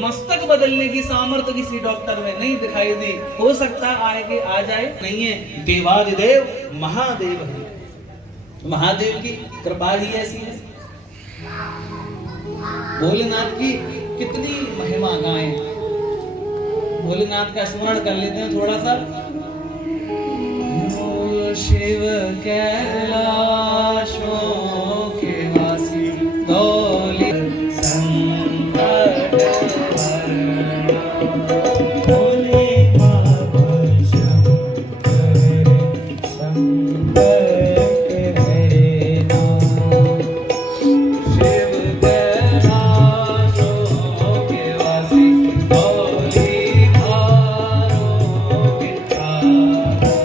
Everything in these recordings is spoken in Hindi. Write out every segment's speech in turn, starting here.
मस्तक बदलने की सामर्थ्य किसी डॉक्टर में नहीं दिखाई दी। हो सकता आगे आ जाए, नहीं है। देवादिदेव महादेव है, महादेव की कृपा ही ऐसी है। भोलेनाथ की कितनी महिमा गाएं। भोलेनाथ का स्मरण कर लेते हैं थोड़ा सा। शिव कैलाशों के वासी दौलत संकट हरना, भोले बाबा शंकर संकट हरना। शिव कैलाशों के वासी दौली भारों के तारा,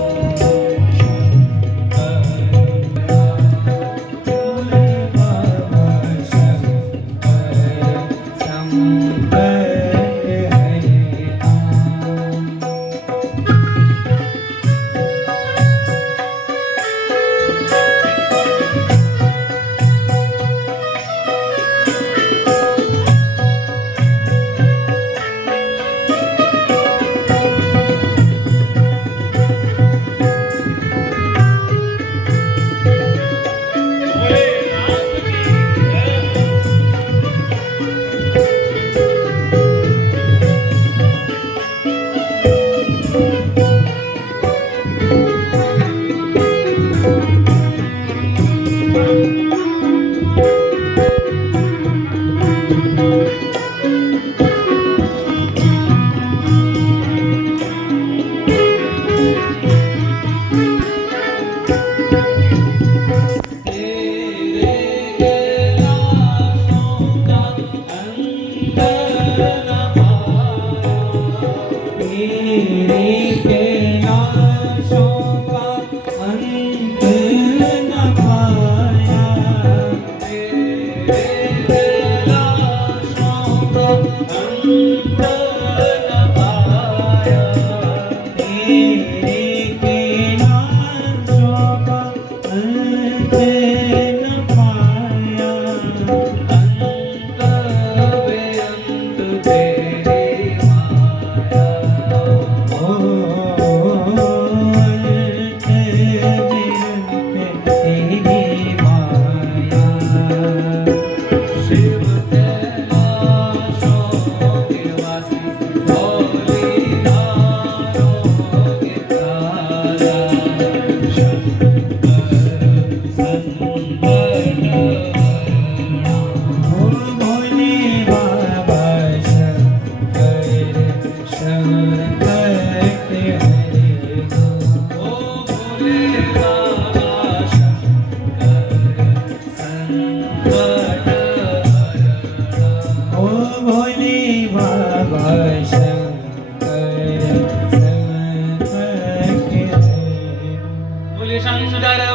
शंकर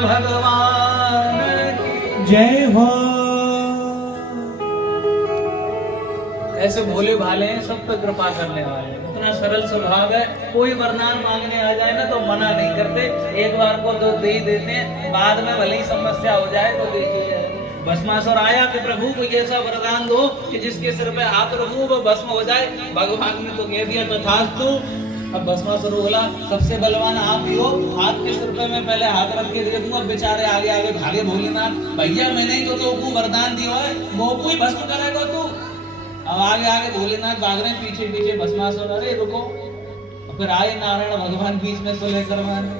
भगवान की जय हो। ऐसे भोले भाले हैं, सब पे कृपा करने वाले, इतना सरल स्वभाव है। कोई वरदान मांगने आ जाए ना तो मना नहीं करते, एक बार को तो दे ही देते हैं, बाद में भले ही समस्या हो जाए तो देखिए। भस्मासुर आया कि प्रभु को ऐसा वरदान दो कि जिसके सिर पे हाथ रखूं वो भस्म हो जाए। भगवान ने तो कह दिया तथास्तु। अब भस्मासुर बोला सबसे बलवान आप ही हो, हाथ के सिर पे मैं पहले हाथ रख के दे दूंगा। बेचारे आगे आगे भागे भोलेनाथ, भैया मैंने ही तो वरदान दिया है, वो कोई भस्म करेगा तू। अब आगे आगे भोलेनाथ भाग रहे, पीछे पीछे भस्मासुर, अरे रुको। फिर आए नारायण भगवान बीच में सुलह करवाने,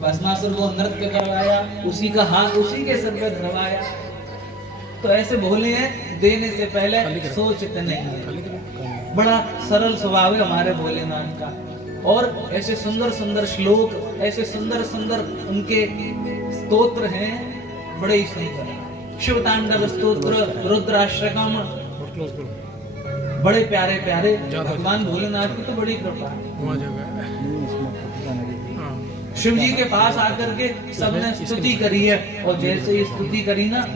भस्मासुर को नृत्य करवाया, उसी का हाथ उसी के सिर पे धरवाया। तो ऐसे भोले हैं, देने से पहले सोचते नहीं। बड़ा सरल स्वभाव है हमारे भोलेनाथ का। और ऐसे सुंदर सुंदर श्लोक, ऐसे सुंदर सुंदर उनके स्तोत्र हैं, बड़े ही सुंदर। शिव तांडव स्तोत्र, रुद्राष्टकम, बड़े प्यारे प्यारे। भगवान भोलेनाथ की तो बड़ी कृपा है। शिव जी के पास आकर के सबने स्तुति करी है, और जैसे ही स्तुति करी ना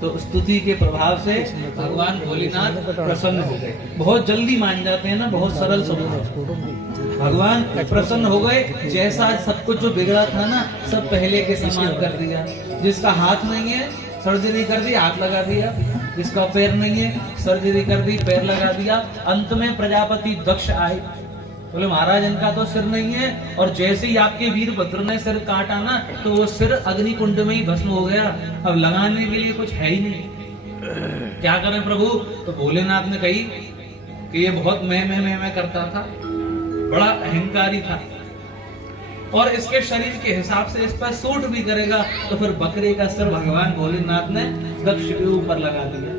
तो स्तुति के प्रभाव से भगवान भोलेनाथ प्रसन्न हो गए। बहुत जल्दी मान जाते हैं ना, बहुत सरल स्वभाव। भगवान प्रसन्न हो गए। जैसा सब कुछ जो बिगड़ा था ना, सब पहले के समान कर दिया। जिसका हाथ नहीं है सर्जरी कर दी, हाथ लगा दिया। इसका पैर नहीं है, सर्जरी कर दी, पैर लगा दिया। अंत में प्रजापति दक्ष आए, बोले महाराज इनका तो सिर नहीं है, और जैसे ही आपके वीरभद्र ने सिर काटा ना तो वो सिर अग्नि कुंड में ही भस्म हो गया, अब लगाने के लिए कुछ है ही नहीं, क्या करें प्रभु। तो भोलेनाथ ने कही कि ये बहुत मैं करता था, बड़ा अहंकारी था, और इसके शरीर के हिसाब से इस पर सूट भी करेगा, तो फिर बकरे का सिर भगवान भोलेनाथ ने दक्ष के ऊपर लगा दिया।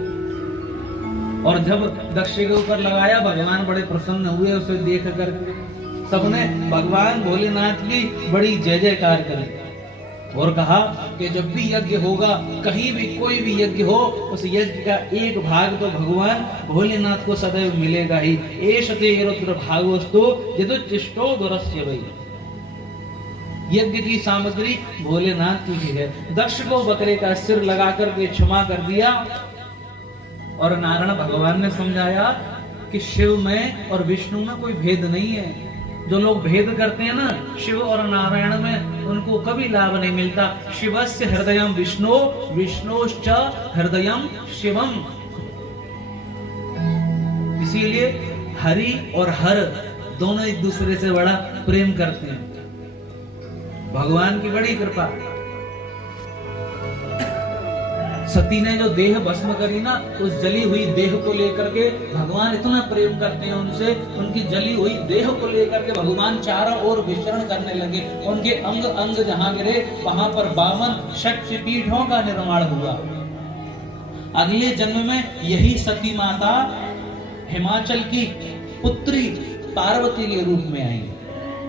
और जब दक्ष के ऊपर लगाया, भगवान बड़े प्रसन्न हुए उसे देख कर, सबने भगवान भोलेनाथ की बड़ी जय जयकार करी और कहा कि जब भी यज्ञ होगा, कहीं भी कोई भी यज्ञ हो, उस यज्ञ का एक भाग तो भगवान भोलेनाथ को सदैव मिलेगा ही। एष ते रुद्र भागवस्तु यदुच्चिष्टो दुरस्य वै। यज्ञ की सामग्री भोलेनाथ की है। दक्ष को बकरे का सिर लगा करके क्षमा कर दिया, और नारायण भगवान ने समझाया कि शिव में और विष्णु में कोई भेद नहीं है। जो लोग भेद करते हैं ना शिव और नारायण में, उनको कभी लाभ नहीं मिलता। शिवस्य हृदयम विष्णु, विष्णुश्च हृदयम शिवम। इसीलिए हरि और हर दोनों एक दूसरे से बड़ा प्रेम करते हैं। भगवान की बड़ी कृपा। सती ने जो देह भस्म करी ना, उस जली हुई देह को लेकर के भगवान इतना प्रेम करते हैं उनसे, उनकी जली हुई देह को लेकर के भगवान चारों ओर विचरण करने लगे। उनके अंग अंग जहां गिरे, वहां पर 52 शक्ति पीठों का निर्माण हुआ। अगले जन्म में यही सती माता हिमाचल की पुत्री पार्वती के रूप में आई,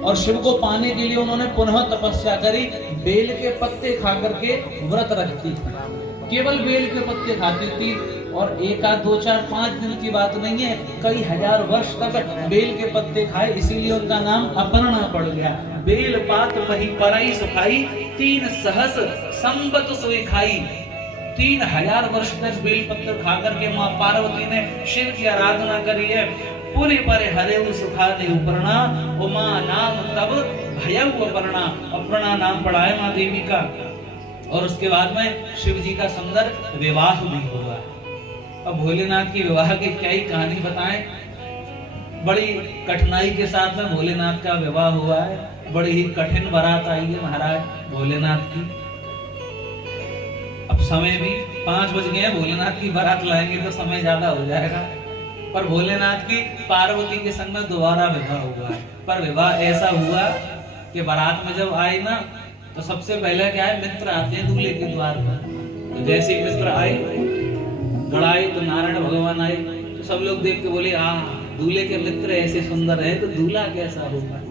और शिव को पाने के लिए उन्होंने पुनः तपस्या करी। बेल के पत्ते खा करके व्रत रखती थी, केवल बेल के पत्ते खाती थी, और 1 2 4 5 दिन की बात नहीं है, कई हजार वर्ष तक बेल के पत्ते खाए, इसीलिए उनका नाम अपर्णा पड़ गया। बेल पात वही परई सुखाई, 3 सहस संबत सोई खाई। 3000 वर्ष तक बेल पत्र खा करके माँ पार्वती ने शिव की आराधना करी है। पूरे परे हरे सुखा ने उपरणा, उमा नाम तब भयउ अपर्णा। अपर्णा नाम पड़ा है माँ देवी का। और उसके बाद में शिव जी का सुंदर विवाह भी हुआ। अब भोलेनाथ की विवाह की क्या ही कहानी बताएं। बड़ी कठिनाई के साथ में भोलेनाथ का विवाह हुआ है। बड़ी ही कठिन बारात आई है महाराज भोलेनाथ की। अब समय भी 5 बज गए हैं, भोलेनाथ की बारात लाएंगे तो समय ज्यादा हो जाएगा। पर भोलेनाथ की पार्वती के संग में दोबारा विवाह हुआ है। पर विवाह ऐसा हुआ कि बारात में जब आए ना, तो सबसे पहले क्या है, मित्र आते हैं दूल्हे के द्वार पर। तो जैसे मित्र आए, गड़ाई तो नारायण भगवान आए, तो सब लोग देख के बोले, दूल्हे के मित्र ऐसे सुंदर है तो दूल्हा कैसा होगा।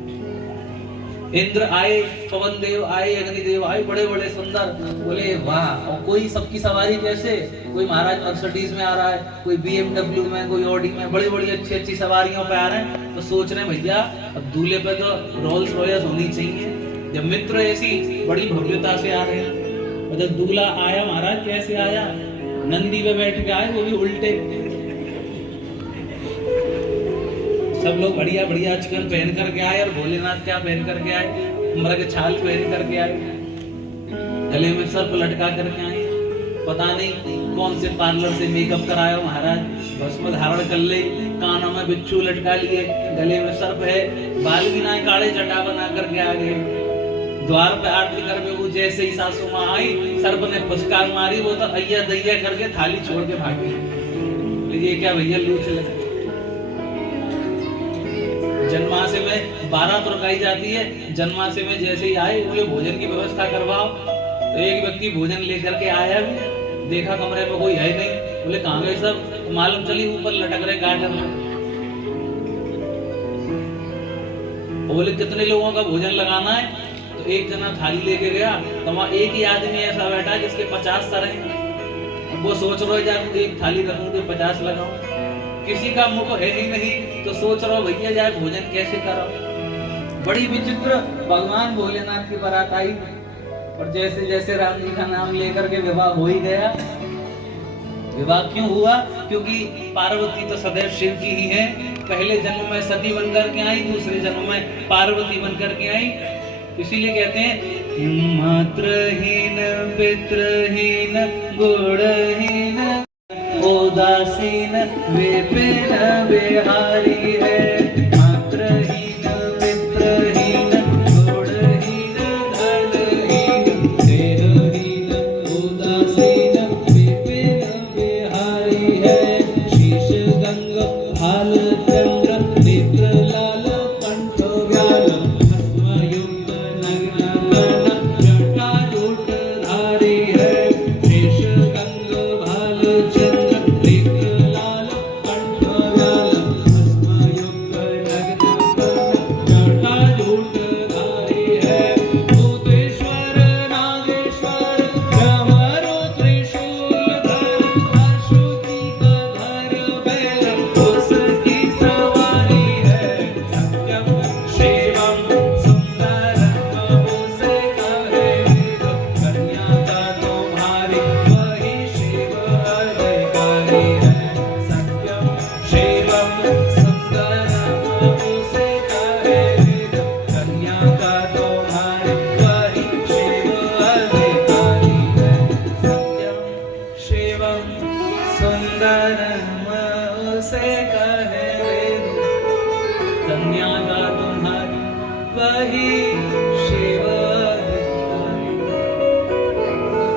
इंद्र आए, पवन देव आए, अग्निदेव आए, बड़े बड़े सुंदर। बोले वाह। और कोई सबकी सवारी कैसे, कोई महाराज मर्सिडीज में आ रहा है, कोई BMW में, कोई ऑडी में, बड़ी बड़ी अच्छी अच्छी सवारियों पे आ रहे हैं। तो सोच रहे हैं भैया अब दूल्हे पे तो रोल्स रॉयस होनी चाहिए। जब मित्र ऐसी बड़ी भव्यता से आ रहे हैं, और जब दूल्हा आया महाराज कैसे आया, नंदी पे बैठ के आए, वो भी उल्टे। सब लोग बढ़िया बढ़िया चिकन पहन करके आए, और भोलेनाथ क्या पहन करके आए, मृग छाल पहन करके आए, गले में सर्प लटका करके आए। पता नहीं कौन से पार्लर से मेकअप कराया महाराज, भस्म धारण कर ले, कानों में बिच्छू लटका लिए, गले में सर्प है, बाल भी ना काले जटा बना करके आ गए। द्वार पे आरती करके वो जैसे ही सासू माँ आई, सर्प ने फुसकार मारी, वो तो अय्या दैया करके थाली छोड़ के भागी। ये क्या भैया लूट लगे। जन्माशय में बारात रुकाई जाती है। जन्माशय में जैसे ही आए, बोले भोजन की व्यवस्था करवाओ। तो एक व्यक्ति भोजन लेकर के आया, भी देखा कमरे में कोई है नहीं। बोले कहाँ गए सब, तो मालूम चली ऊपर लटक रहे गार्डन में। बोले कितने लोगों का भोजन लगाना है, तो एक जना थाली लेके गया, तो वहां एक ही आदमी ऐसा बैठा है जिसके 50 सर हैं। वो सोच रहा है जाकर एक थाली रखूं तो 50 लगाऊं। किसी का मुख है ही नहीं, तो सोच रहा भैया जाए भोजन कैसे करो। बड़ी विचित्र भगवान भोलेनाथ की बारात आई, और जैसे जैसे राम जी का नाम लेकर के विवाह हो ही गया। विवाह क्यों हुआ, क्योंकि पार्वती तो सदैव शिव की ही है। पहले जन्म में सती बनकर के आई, दूसरे जन्म में पार्वती बनकर के आई। इसीलिए कहते हैं मात्रहीन पित्रहीन गुणहीन, ओ उदासीन विपिन बिहारी है। मात्रहीन मित्रहीन गुणहीन धनहीन देहहीन उदासीन विपिन बिहारी है। शीश गंग भाल चंद्र नेत्र लाल कंठ व्याल भस्मयुक्त नग्न कर्ण जटाजूट धारी है। शीश गंग भाल चंद्र नेत्र लाल कंठ व्याल भस्मयुक्त नग्न कर्ण जटाजूट धारी है। भूतेश्वर नागेश्वर डमरू त्रिशूलधर अश्रुति कधर बैल उसकी सवारी है। सत्यम शिवम सुंदरम उसे कहे वेद कन्या का तुम्हारी वही शिव अधिकारी है। सत्यम शिवम सुंदरम उसे कहे वेद कन्या का तुम्हारी वही शिव अधिकारी है। सत्यम शिवम सुंदरम उसे कहे वेद कन्या का तुम्हारी वही शिव अधिकारी।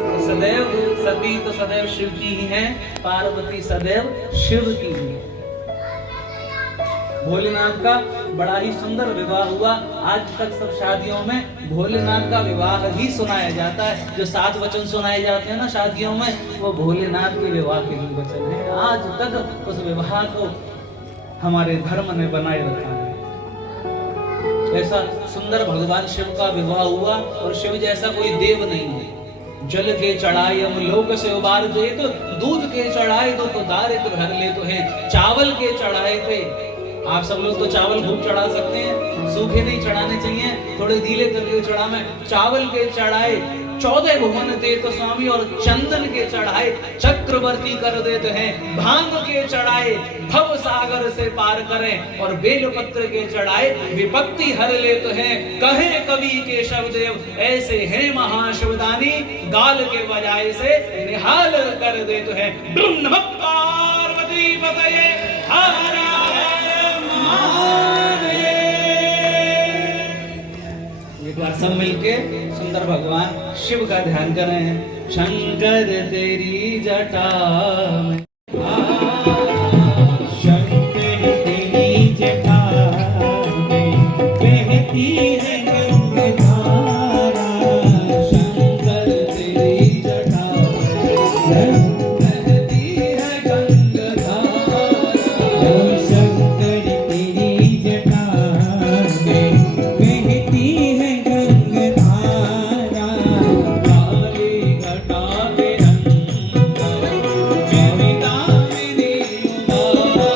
तो सदैव सती तो सदैव शिव की ही है, पार्वती सदैव शिव की ही है। भोलेनाथ का बड़ा ही सुंदर विवाह हुआ। आज तक सब शादियों में भोलेनाथ का विवाह ही सुनाया जाता है। जो 7 वचन सुनाए जाते हैं ना शादियों में, वो भोलेनाथ के विवाह के ही वचन है। आज तक उस विवाह को हमारे धर्म ने बनाए रखा है। ऐसा सुंदर भगवान शिव का विवाह हुआ। और शिव जैसा कोई देव नहीं है। जल के चढ़ाए हम लोक से उबार दे तो दूध के चढ़ाए तो दारिद्र भर ले तो है। चावल के चढ़ाए थे, आप सब लोग तो चावल खूब चढ़ा सकते हैं, सूखे नहीं चढ़ाने चाहिए, थोड़े ढीले करके चढ़ा में। चावल के चढ़ाए 14 भुवन दे तो स्वामी, और चंदन के चढ़ाए चक्रवर्ती कर देते हैं। भांग के चढ़ाए भव सागर से पार करें, और बेलपत्र के चढ़ाए विपत्ति हर लेते हैं। कहे कवि केशव देव ऐसे हैं महाशिवदानी, गाल के बजाय से निहाल कर देते हैं। डुम नमः पार्वती पतये हर हर महादेव। एक बार सब मिलके सुंदर भगवान शिव का ध्यान करें। शंकर तेरी जटा में, शंकर तेरी जटा में बहती है गंगाधारा। शंकर तेरी जटा में बहती है गंगाधारा। शंकर तेरी जटा में बहती है गंगाधारा। काली घटा के अंदर जीविता मेरी उतारा।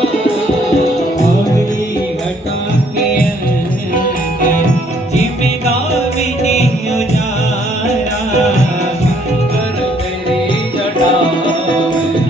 काली घटा के अंदर जिम्मेदारी नहीं उजारा। शंकर तेरी जटा में,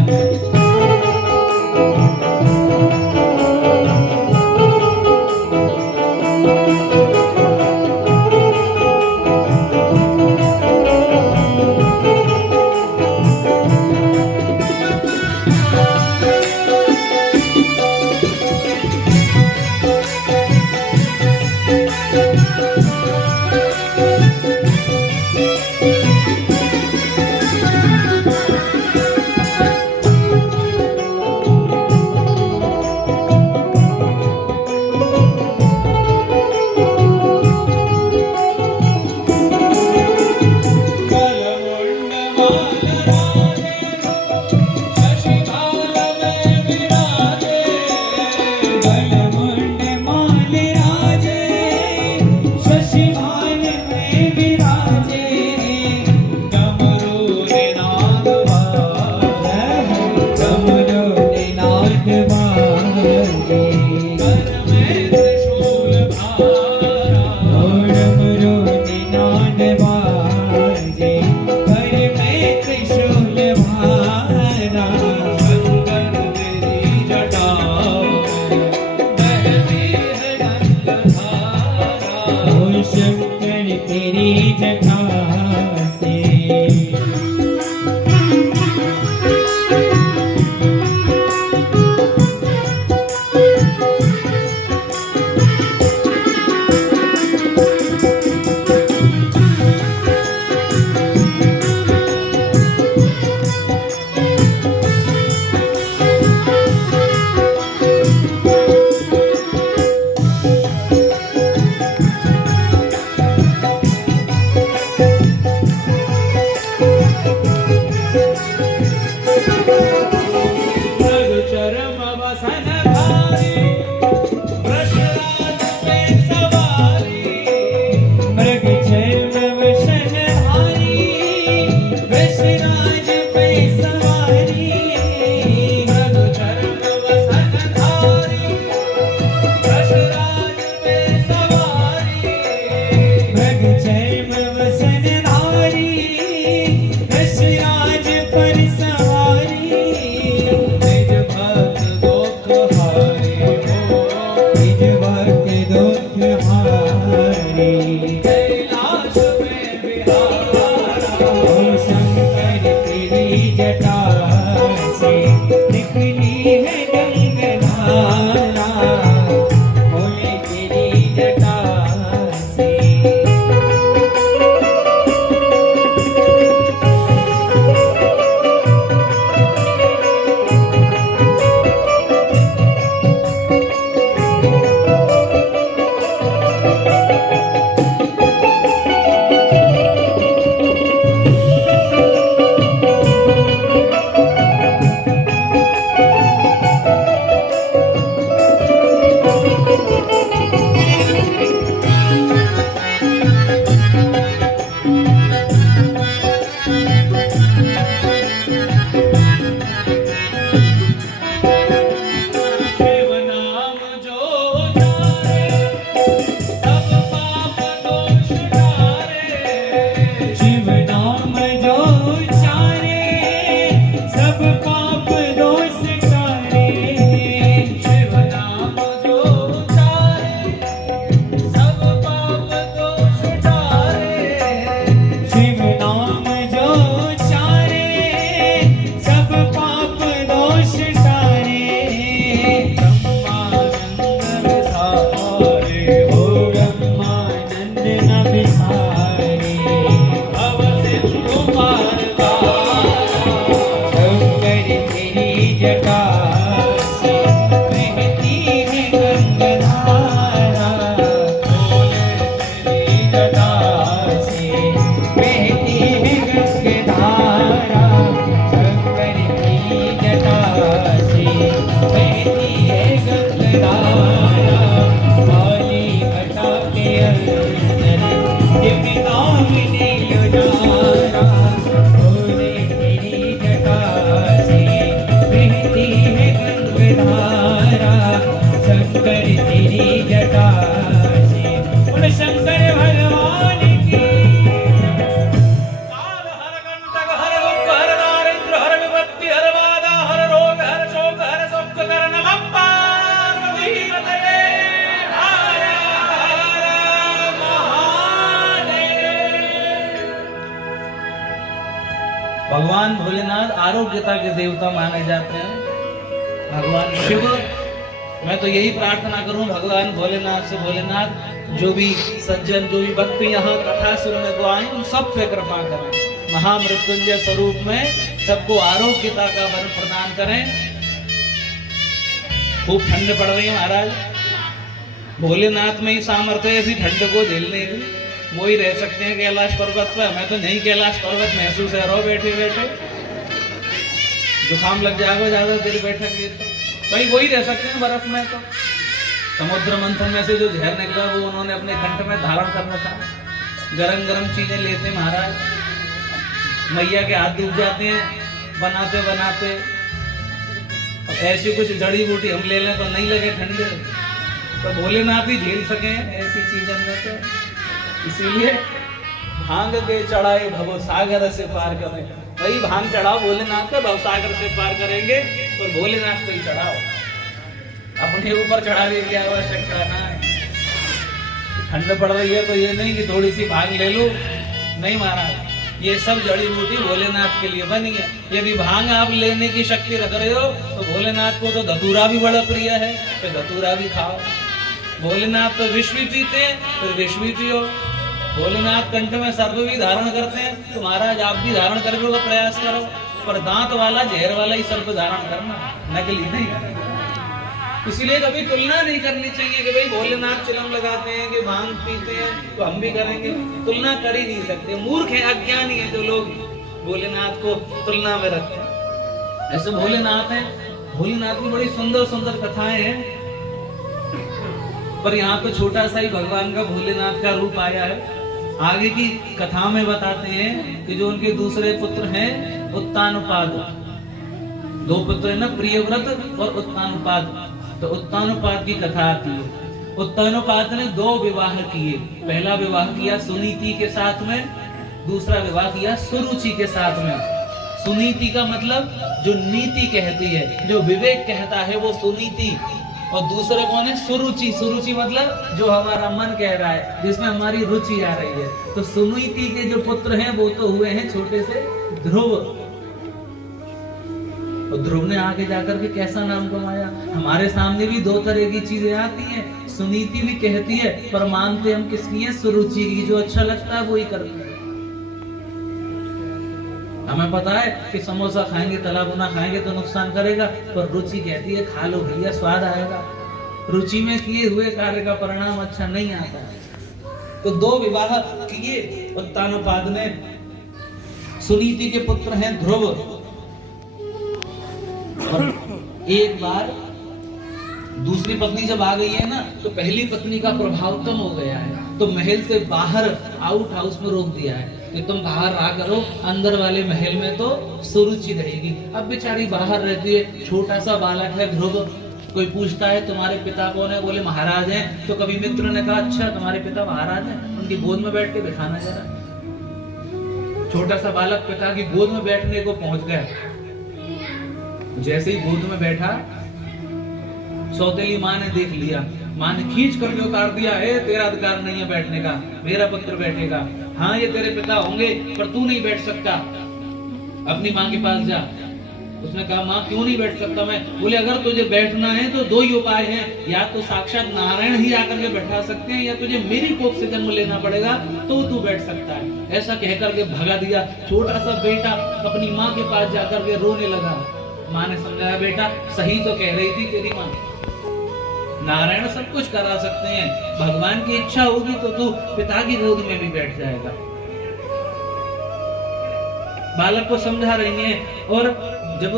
भगवान भोलेनाथ आरोग्यता के देवता माने जाते हैं। भगवान शिव, मैं तो यही प्रार्थना करूं भगवान भोलेनाथ से, भोलेनाथ जो भी सज्जन, जो भी भक्त यहाँ कथा सुनने को आए, उन सब पे कृपा करें। महामृत्युंजय स्वरूप में सबको आरोग्यता का वर प्रदान करें। खूब ठंड पड़ रही है महाराज, भोलेनाथ में ही सामर्थ्य है ऐसी ठंड को झेलने की। वो ही रह सकते हैं कैलाश पर्वत पर, मैं तो नहीं कैलाश पर्वत महसूस है, रहो बैठे बैठे जुकाम लग जाएगा ज्यादा देर बैठे तो भाई वही रह सकते हैं बर्फ में। तो समुद्र मंथन में से जो जहर निकला वो उन्होंने अपने कंठ में धारण करना था। गरम गरम चीजें लेते महाराज, मैया के हाथ डूब जाते हैं बनाते बनाते। ऐसी कुछ जड़ी बूटी हम ले लें तो नहीं लगे ठंडे, तो भोलेनाथ ही झेल सके ऐसी चीजें में। तो इसीलिए भांग के चढ़ाए भव सागर से पार करें, वही भांग चढ़ाओ भोलेनाथ का, भव सागर से पार करेंगे। तो भोलेनाथ को ही चढ़ाओ, अपने ऊपर चढ़ाने की आवश्यकता ना है। ठंड पड़ रही है तो ये नहीं कि थोड़ी सी भांग ले लो, नहीं महाराज, ये सब जड़ी बूटी भोलेनाथ के लिए बनी है। यदि भांग आप लेने की शक्ति रख रहे हो तो भोलेनाथ को तो धतूरा भी बड़ा प्रिय है, तो धतूरा भी खाओ। भोलेनाथ तो विष भी पीते हैं, फिर विष भी पियो। भोलेनाथ कंठ में सर्प भी धारण करते हैं, तो महाराज आप भी धारण करने का प्रयास करो, पर दांत वाला जहर वाला ही सर्प धारण करना, नकली नहीं करना। इसीलिए कभी तुलना नहीं करनी चाहिए कि भाई भोलेनाथ चिलम लगाते हैं कि भांग पीते हैं तो हम भी करेंगे। तुलना कर ही नहीं सकते, मूर्ख है, अज्ञानी है जो लोग भोलेनाथ को तुलना में रखते हैं। ऐसे भोलेनाथ है, भोलेनाथ की बड़ी सुंदर सुंदर कथाएं हैं, पर यहाँ पे छोटा सा ही भगवान का भोलेनाथ का रूप आया है। आगे की कथा में बताते हैं कि जो उनके दूसरे पुत्र हैं उत्तानुपाद, दो पुत्र है ना, प्रियव्रत और उत्तानुपाद। तो उत्तानुपाद की कथा आती है। उत्तानुपाद ने 2 विवाह किए। पहला विवाह किया सुनीति के साथ में, दूसरा विवाह किया सुरुचि के साथ में। सुनीति का मतलब जो नीति कहती है, जो विवेक कहता है, वो सुनीति। और दूसरे कौन है? सुरुचि। सुरुचि मतलब जो हमारा मन कह रहा है, जिसमें हमारी रुचि आ रही है। तो सुनीति के जो पुत्र हैं वो तो हुए हैं छोटे से ध्रुव। और ध्रुव ने आगे जाकर के कैसा नाम कमाया। हमारे सामने भी 2 तरह की चीजें आती हैं। सुनीति भी कहती है, पर मानते हम किसकी है? सुरुचि की। जो अच्छा लगता है वो ही करते हैं। हमें पता है कि समोसा खाएंगे, तला भुना खाएंगे तो नुकसान करेगा, पर रुचि कहती है खा लो भैया, स्वाद आएगा। रुचि में किए हुए कार्य का परिणाम अच्छा नहीं आता है। तो 2 विवाह किए उत्तानुपाद ने। सुनीति के पुत्र हैं ध्रुव। और एक बार दूसरी पत्नी जब आ गई है ना, तो पहली पत्नी का प्रभाव कम हो गया है, तो महल से बाहर आउट हाउस में रोक दिया है कि तुम बाहर रहा करो, अंदर वाले महल में तो सुरुचि रहेगी। अब बेचारी बाहर रहती है, छोटा सा बालक है ध्रुव, कोई पूछता है तुम्हारे पिता कौन है, बोले महाराज हैं, तो कभी मित्र ने कहा अच्छा तुम्हारे पिता महाराज हैं, उनकी गोद में बैठ के दिखाना जरा। छोटा सा बालक पिता की गोद में बैठने को पहुंच गया, जैसे ही गोद में बैठा सौतेली माँ ने देख लिया, माँ ने खींच करके उतार दिया, तेरा अधिकार नहीं है बैठने का, मेरा पुत्र बैठेगा। हाँ ये तेरे पिता होंगे पर तू नहीं बैठ सकता, अपनी माँ के पास जा। उसने कहा माँ क्यों नहीं बैठ सकता मैं? बोले अगर तुझे बैठना है तो दो ही उपाय हैं, या तो साक्षात नारायण ही आकर के बैठा सकते हैं, या तुझे मेरी कोख से जन्म लेना पड़ेगा तो तू बैठ सकता है। ऐसा कहकर के भगा दिया। छोटा सा बेटा अपनी माँ के पास जाकर के रोने लगा। माँ ने समझाया बेटा सही तो कह रही थी तेरी माँ, नारायण सब कुछ करा सकते हैं, भगवान की इच्छा होगी तो तू पिता की गोद में भी बैठ जाएगा। बालक को समझा रही है, और जब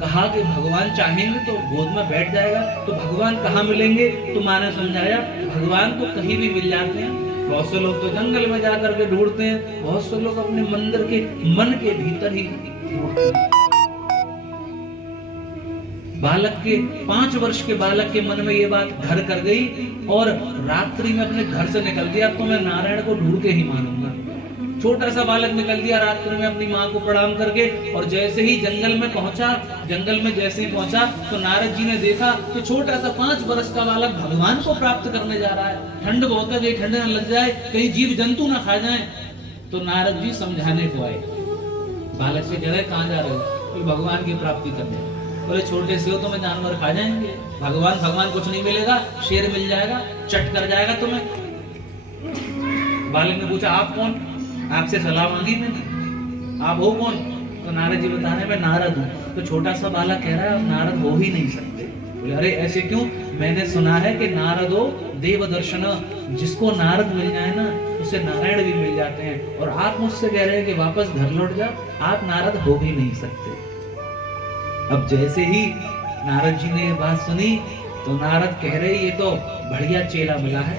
कहा कि भगवान चाहेंगे तो गोद में बैठ जाएगा, तो भगवान कहाँ मिलेंगे? तो माँ ने समझाया भगवान तो कहीं भी मिल जाते हैं। बहुत से लोग तो जंगल में जाकर के ढूंढते हैं, बहुत से लोग अपने मंदिर के मन के भीतर ही ढूंढते हैं। बालक के 5 वर्ष के बालक के मन में ये बात घर कर गई, और रात्रि में अपने घर से निकल दिया, तो मैं नारायण को ढूंढ के ही मानूंगा। छोटा सा बालक निकल दिया रात्रि में अपनी माँ को प्रणाम करके, और जैसे ही जंगल में पहुंचा, जंगल में जैसे ही पहुंचा तो नारद जी ने देखा कि छोटा सा 5 वर्ष का बालक भगवान को प्राप्त करने जा रहा है। ठंड बहुत है, कहीं ठंड न लग जाए, कहीं जीव जंतु ना खा जाए। तो नारद जी समझाने को आए। बालक से कह रहे कहाँ जा रहे हो? तो भगवान की प्राप्ति करने। बोले छोटे से हो तो मैं जानवर खा जाएंगे, भगवान कुछ नहीं मिलेगा, शेर मिल जाएगा, चट कर जाएगा तुम्हें। बालक ने पूछा आप कौन? आपसे सलाह मांगी मैंने, आप हो कौन? तो नारद जी बता रहे मैं नारद हूँ। तो छोटा सा बालक कह रहा है आप नारद हो ही नहीं सकते। बोले अरे ऐसे क्यों? मैंने सुना है कि नारद हो देव दर्शन, जिसको नारद मिल जाए ना उसे नारायण भी मिल जाते हैं, और आप मुझसे कह रहे हैं कि वापस घर लौट जा, आप नारद हो ही नहीं सकते। अब जैसे ही नारद जी ने ये बात सुनी तो नारद कह रहे ये तो बढ़िया चेला मिला है,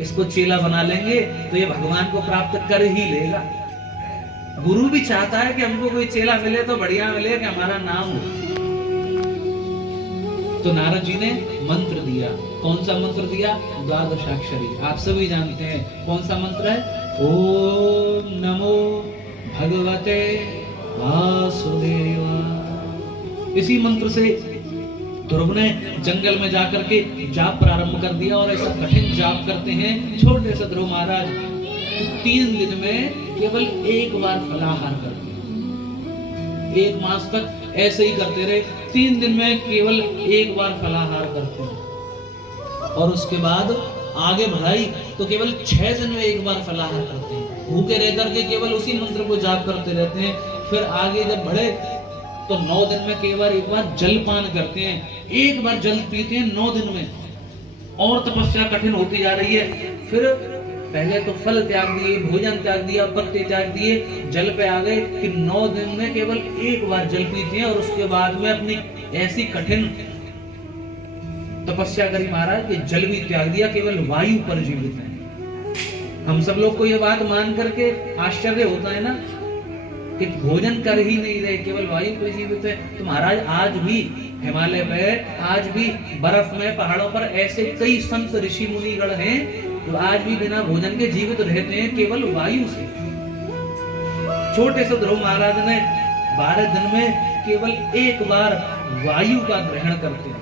इसको चेला बना लेंगे तो ये भगवान को प्राप्त कर ही लेगा। गुरु भी चाहता है कि हमको कोई चेला मिले तो बढ़िया मिले कि हमारा नाम हो। तो नारद जी ने मंत्र दिया। कौन सा मंत्र दिया? द्वादशाक्षरी, आप सभी जानते हैं कौन सा मंत्र है? ओम नमो भगवते वासुदेवाय। इसी मंत्र से ध्रुव ने जंगल में जाकर के जाप प्रारंभ कर दिया, और ऐसा कठिन जाप करते हैं छोटे से ध्रुव महाराज 3 दिन में केवल 1 बार फलाहार कर दिया। 1 मास तक ऐसे ही करते रहे, 3 दिन में केवल 1 बार फलाहार करते हैं, और उसके बाद आगे बढ़ाई तो केवल 6 दिन में 1 बार फलाहार करते हैं। भूखे रह करके केवल उसी मंत्र को जाप करते रहते हैं। फिर आगे जब बढ़े तो 9 दिन में केवल 1 बार जलपान करते हैं, 1 बार जल पीते हैं 9 दिन में। और तपस्या कठिन होती जा रही है। फिर पहले तो फल त्याग दिए, भोजन त्याग दिया, पत्ते त्याग दिए, जल पे आ गए कि 9 दिन में केवल 1 बार जल पीते हैं, और उसके बाद में अपनी ऐसी कठिन तपस्या करी महाराज कि जल भी त्याग दिया, केवल वायु पर जीवित है। हम सब लोग को ये बात मान करके आश्चर्य होता है ना कि भोजन कर ही नहीं रहे, केवल वायु पर जीवित है। तो महाराज आज भी हिमालय में, आज भी बर्फ में, पहाड़ों पर ऐसे कई संत ऋषि मुनिगण हैं जो आज भी बिना भोजन के जीवित रहते हैं, केवल वायु से। छोटे से ध्रुव महाराज ने 12 दिन में केवल 1 बार वायु का ग्रहण करते हैं।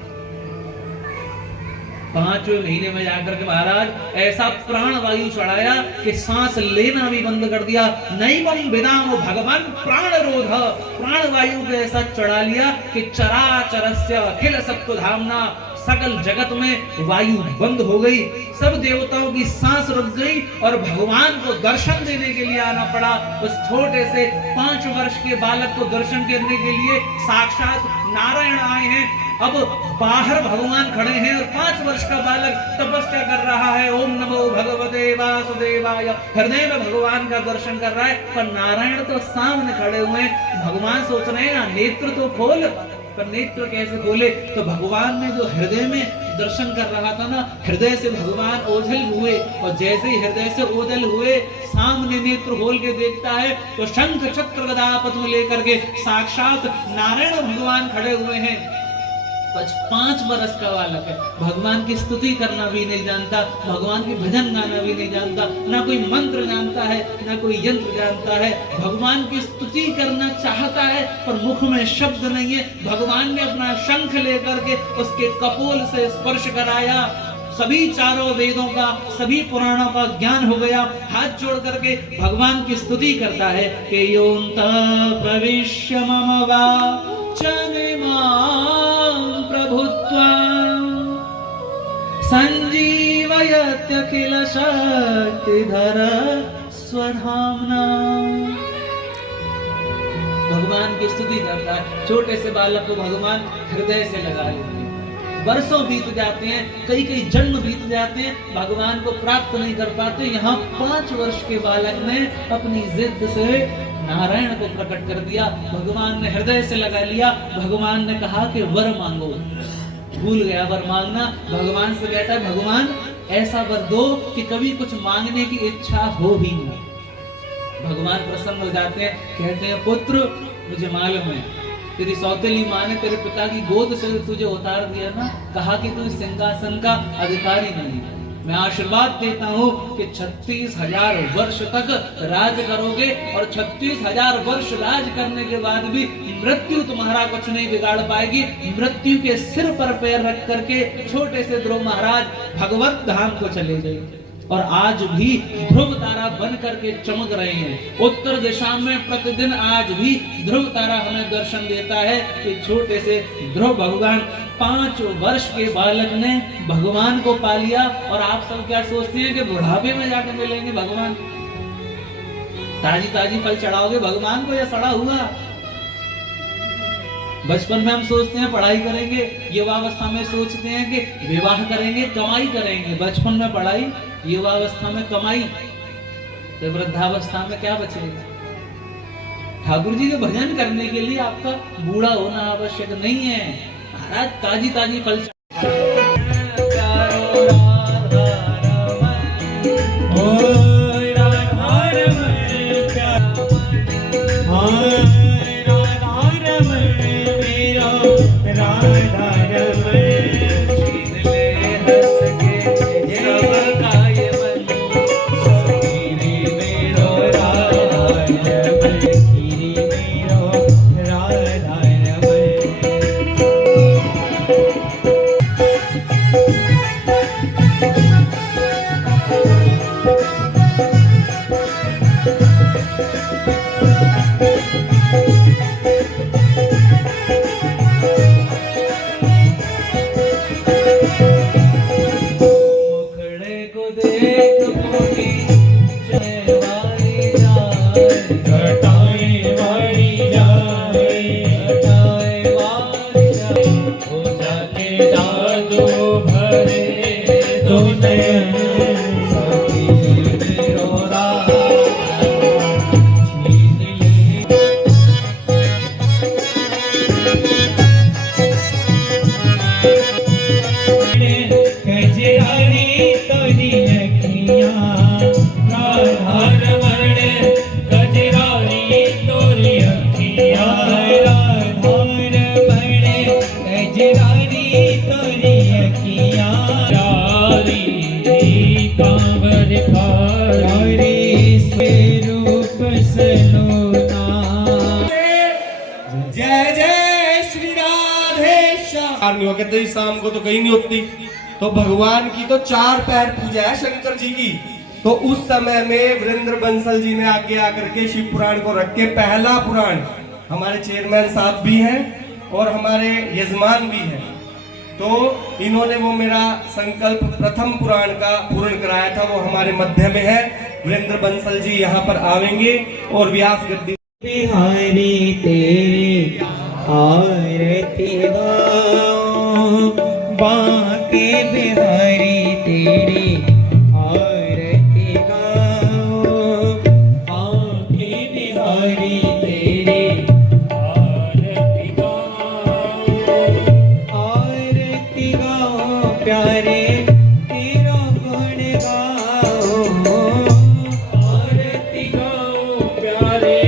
5वें महीने में जाकर के महाराज ऐसा प्राण वायु चढ़ाया कि सांस लेना भी बंद कर दिया। नैवं विदाम भगवान प्राण रोध, प्राण वायु को ऐसा चढ़ा लिया कि चराचरस्य अखिल सत्वधामना, सकल जगत में वायु बंद हो गई, सब देवताओं की सांस रुक गई, और भगवान को दर्शन देने के लिए आना पड़ा। उस छोटे से 5 वर्ष के बालक को दर्शन करने के लिए साक्षात नारायण आए हैं। अब बाहर भगवान खड़े हैं और 5 वर्ष का बालक तपस्या कर रहा है, ओम नमो भगवते वासुदेवाय, हृदय में भगवान का दर्शन कर रहा है, पर नारायण तो सामने खड़े हुए हैं। भगवान सोच रहे हैं नेत्र तो खोल, पर नेत्र कैसे खोले? तो भगवान ने जो हृदय में दर्शन कर रहा था ना, हृदय से भगवान ओझल हुए, और जैसे ही हृदय से ओझल हुए सामने नेत्र खोल के देखता है तो शंख चक्र गदा पद्म लेकर के साक्षात नारायण भगवान खड़े हुए हैं। 5 वर्ष का बालक है, भगवान की स्तुति करना भी नहीं जानता, भगवान की भजन गाना भी नहीं जानता, ना कोई मंत्र जानता है, ना कोई यंत्र जानता है। भगवान की स्तुति करना चाहता है पर मुख में शब्द नहीं है। भगवान ने अपना शंख लेकर के उसके कपोल से स्पर्श कराया, सभी चारों वेदों का, सभी पुराणों का ज्ञान हो गया। हाथ जोड़ करके भगवान की स्तुति करता है कि योऽन्तः प्रविश्य मम वाचमिमां प्रभुत्वं संजीवयत्यखिल शक्तिधर स्वधाम्ना। भगवान की स्तुति करता है। छोटे से बालक को भगवान हृदय से लगा लेते हैं। वर्षों बीत जाते हैं, कई कई जन्म बीत जाते हैं, भगवान को प्राप्त नहीं कर पाते। यहाँ 5 वर्ष के बालक ने अपनी जिद से नारायण को प्रकट कर दिया। भगवान ने हृदय से लगा लिया। भगवान ने कहा कि वर मांगो। भूल गया वर मांगना। भगवान से कहता है भगवान ऐसा वर दो कि कभी कुछ मांगने की इच्छा हो भी नहीं। भगवान प्रसन्न हो जाते हैं, कहते हैं पुत्र मुझे मालूम है तेरी सौतेली माँ ने तेरे पिता की गोद से तुझे उतार दिया ना, कहा कि तू इस सिंहासन का अधिकारी नहीं। मैं आशीर्वाद देता हूँ कि 36,000 वर्ष तक राज करोगे और 36,000 वर्ष राज करने के बाद भी मृत्यु तुम्हारा कुछ नहीं बिगाड़ पाएगी। मृत्यु के सिर पर पैर रख करके छोटे से ध्रुव महाराज भगवत धाम को चले गए और आज भी ध्रुव तारा बन करके चमक रहे हैं। उत्तर दिशा में प्रतिदिन आज भी ध्रुव तारा हमें दर्शन देता है कि छोटे से ध्रुव भगवान 5 वर्ष के बालक ने भगवान को पा लिया। और आप सब क्या सोचते हैं कि बुढ़ापे में जाकर मिलेंगे भगवान? ताजी ताजी फल चढ़ाओगे भगवान को या सड़ा हुआ? बचपन में हम सोचते हैं पढ़ाई करेंगे, युवावस्था में सोचते हैं कि विवाह करेंगे, कमाई करेंगे। बचपन में पढ़ाई, युवावस्था में कमाई, तो वृद्धावस्था में क्या बचेगा? ठाकुर जी के भजन करने के लिए आपका बूढ़ा होना आवश्यक नहीं है। महाराज ताजी ताजी फल कहते हैं शाम को तो कहीं नहीं होती। तो भगवान की तो 4 पैर पूजा है शंकर जी की। तो उस समय में वीरेंद्र बंसल जी ने आगे आकर के शिव पुराण को रख के पहला पुराण, हमारे चेयरमैन साहब भी हैं और हमारे यजमान भी हैं, तो इन्होंने वो मेरा संकल्प प्रथम पुराण का पूर्ण कराया था। वो हमारे मध्य में है। वीरेंद्र बंसल जी यहाँ पर आवेंगे और व्यास गद्दी बिहारी तेरी आरती गाओ, बांके बिहारी तेरी आरती गाओ, बांके बिहारी तेरी आरती गाओ, आरती गाओ प्यारे तेरा गुण गाओ, आरती गाओ प्यारे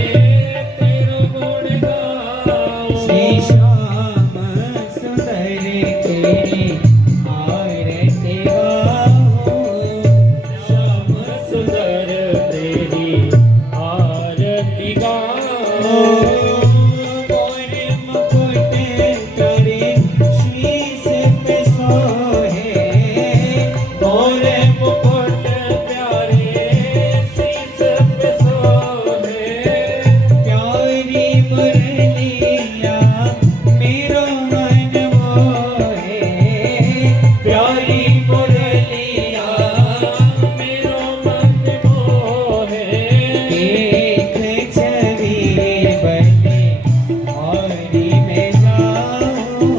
तेरा गुण गाओ, श्री श्याम सुंदर प्यारी मुरलिया मेरो मन मोहे एक छवि बने हरि में जाऊं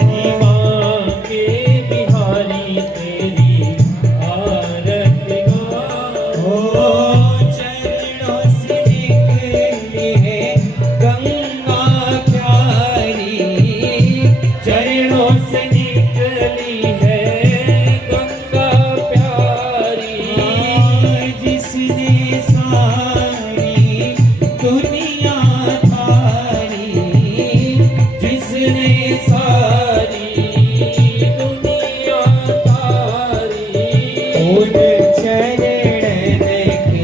माँ के बिहारी तेरी आरती गाऊं चरणों से निकली है गंगा प्यारी चरणों से निकली है गंगा प्यारी जिसने सारी दुनिया तारी जिसने सारी दुनिया तारी उन चरण के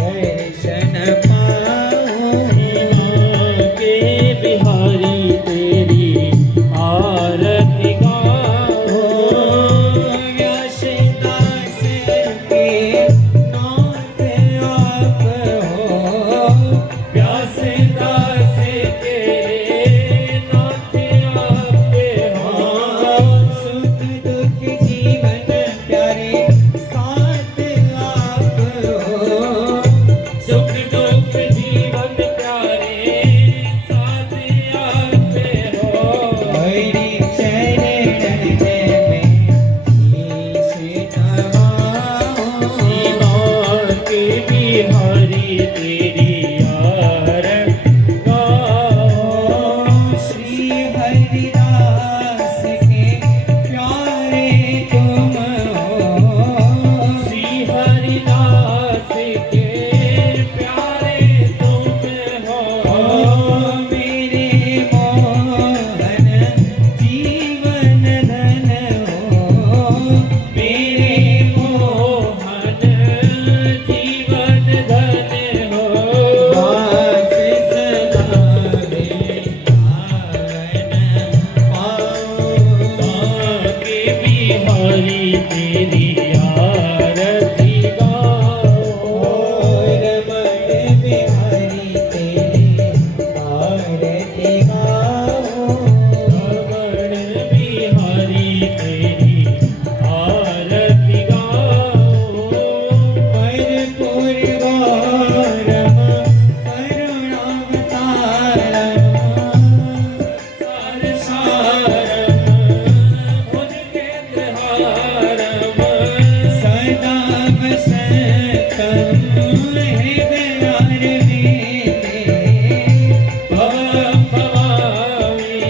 दर्शन पाऊं के बिहारी तेरी आरती गाऊं व्यासदास के नाथ आप हो व्यासदास के नाथ आप हो सुख दुख जीवन प्यारे साथ आप हो सुख दुख जीवन प्यारे साथ आप हो हरि चरण में शीश नवाऊं माँ के बिहारी तेरी आरती गाऊं श्री हरिदास के प्यारे तुम हो श्री हरिदास के प्यारे तुम हो मेरे मोहन जीवन धन हो मेरे मोहन जीवन धन हो दास सदावे नारायण पाऊं के बिहारी तेरी आरती गाऊं रमण बिहारी तेरी आरती गाऊं रमण बिहारी तेरी आरती गाऊं कर्पूर गौरम करुणावतारम सारसारम भुजगेन्द्रहारम सदा वसंतम हृदयारविन्दे भवं भवामि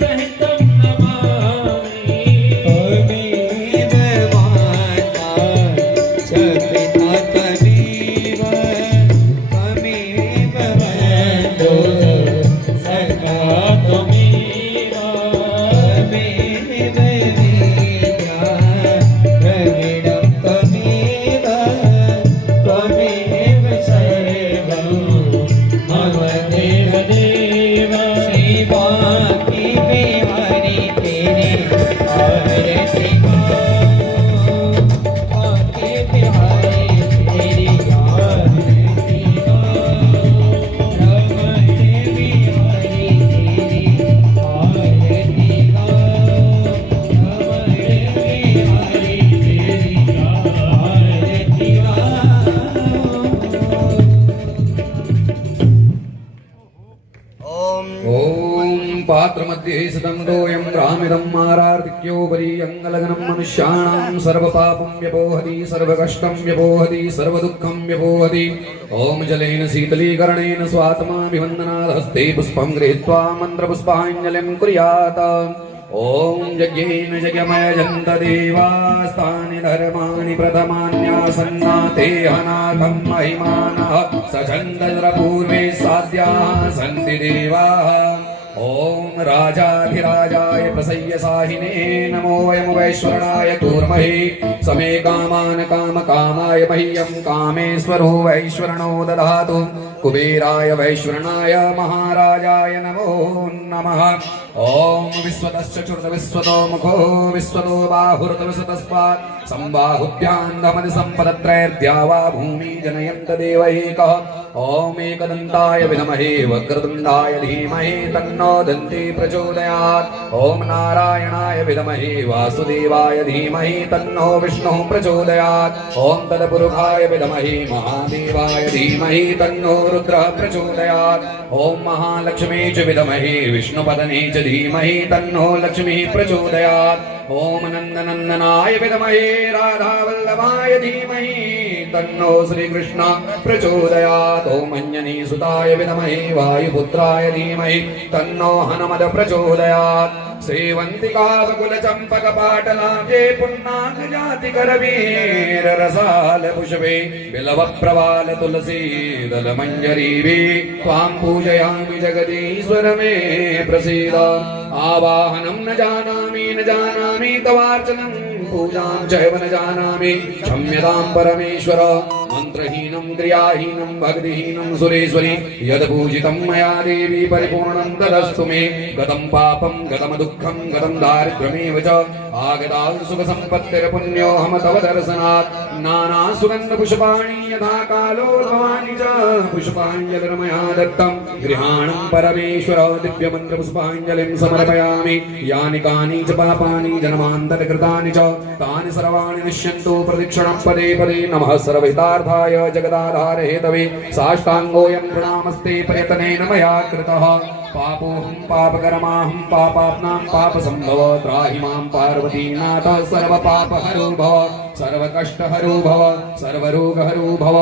सहितं नमामि त्वमेव माता च पिता त्वमेव त्वमेव बन्धुः सखा त्वमेव त्वमेव विद्या द्रविडं त्वमेव त्वमेव सर्वं मम देवदेव श्री बांके बिहारी तेरे आरती गाऊं बांके बिहारी तेरी आरती गाऊं रमण बिहारी तेरी आरती गाऊं रमण बिहारी तेरी आरती गाऊं ॐ पात्रमध्ये स्थितं दोयं रामिदं मारार्तिक्योपरि अङ्गलग्नं मनुष्याणां सर्वपापं व्यपोहति सर्वकष्टं व्यपोहति सर्वदुःखं व्यपोहति ॐ जलेन शीतलीकरणेन स्वात्माभिवन्दनादहस्ते पुष्पं गृहीत्वा मन्त्रपुष्पाञ्जलिं कुर्यात् ॐ यज्ञेन यज्ञमयजन्त देवास्तानि धर्माणि प्रथमान्यासन्नाते हनाकं महिमानः सचन्दपूर्वे साध्याः सन्ति देवाः ॐ राजाधिराजाय प्रसय्यसाहिने नमो वयं वैश्वरणाय कूर्महे समे कामान् कामकामाय मह्यं कामेश्वरो वैश्वरणो ददातु कुबेराय वैश्वरणाय महाराजाय नमो नमः ओम विश्वतश्च चतुर्विश्वतो मुखो विश्वतो बाहुर्विश्वतस्मात् संबाहुभ्यां धमनि संपदत्रैर्द्यावा भूमि जनयन्त देव एकः ओम एकदन्ताय विद्महे वक्रतुण्डाय धीमहि तन्नो दन्ती प्रचोदयात् ओम नारायणाय विद्महे वासुदेवाय धीमहि तन्नो विष्णुः प्रचोदयात् ओम तत्पुरुषाय विद्महे महादेवाय धीमहि तन्नो रुद्रः प्रचोदयात् ओम महालक्ष्मी च विद्महे विष्णुपदने च धीमहि तन्नो लक्ष्मीः प्रचोदयात् ओम नन्दनन्दनाय विद्महे राधावल्लभाय धीमहि तन्नो श्रीकृष्ण प्रचोदयात् ओम अंजनीसुताय विद्महे वायुपुत्राय धीमहि तन्नो हनुमत् प्रचोदयात् सेवन्तिकावकुलचम्पकपाटलाभे पुन्नाकजातिकरवीररसालपुष्पे बिलवप्रवाल तुलसीदलमञ्जरीवे त्वां पूजयामि जगदीश्वर मे प्रसीद आवाहनं न जानामि तवार्चनं पूजां चैव न जानामि क्षम्यतां परमेश्वर मंत्रहीनं क्रियाहीनं भक्तिहीनं सुरेश्वरी यद्पूजितं मया देवी परिपूर्णं तदस्तु मे गतं पापं गतं दुःखं गतं दारिद्र्यमेव च आगता सुखसम्पत्तिर्पुण्योऽहं तव दर्शनात् नाना सुगन्धपुष्पाणि यथा कालोद्भवानि च पुष्पाञ्जलिर्मया दत्तं गृहाणं परमेश्वर दिव्यमन्त्रपुष्पाञ्जलिं समर्पयामि यानि कानि च पापानि जन्मान्तरकृतानि च तानि सर्वाणि नश्यन्तु प्रदक्षिणं पदे पदे नमः सर्वहितार्थाय जगदाधार हेतवे साष्टाङ्गोऽयं प्रणामस्ते प्रयत्नेन मया कृतः पापोऽहं पापकर्माहं पापात्मां पापसम्भव त्राहि मां पार्वतीनाथ सर्वपापहरो भव सर्वकष्टहरो भव सर्वरोगहरो भव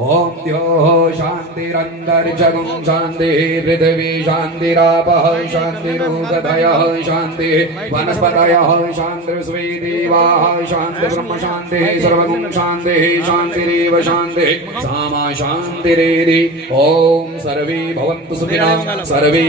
ॐ द्योः शान्तिरन्तरिक्षगं शान्तिः पृथिवी शान्तिरापः शान्तिरोगधयः शान्तिः वनस्पतयः शान्तिर्विश्वे देवाः शान्तिर्ब्रह्म शान्तिः सर्वगुं शान्तिः शान्तिरेव शान्तिः सामा शान्तिरेधि ॐ सर्वे भवन्तु सुखिनः सर्वे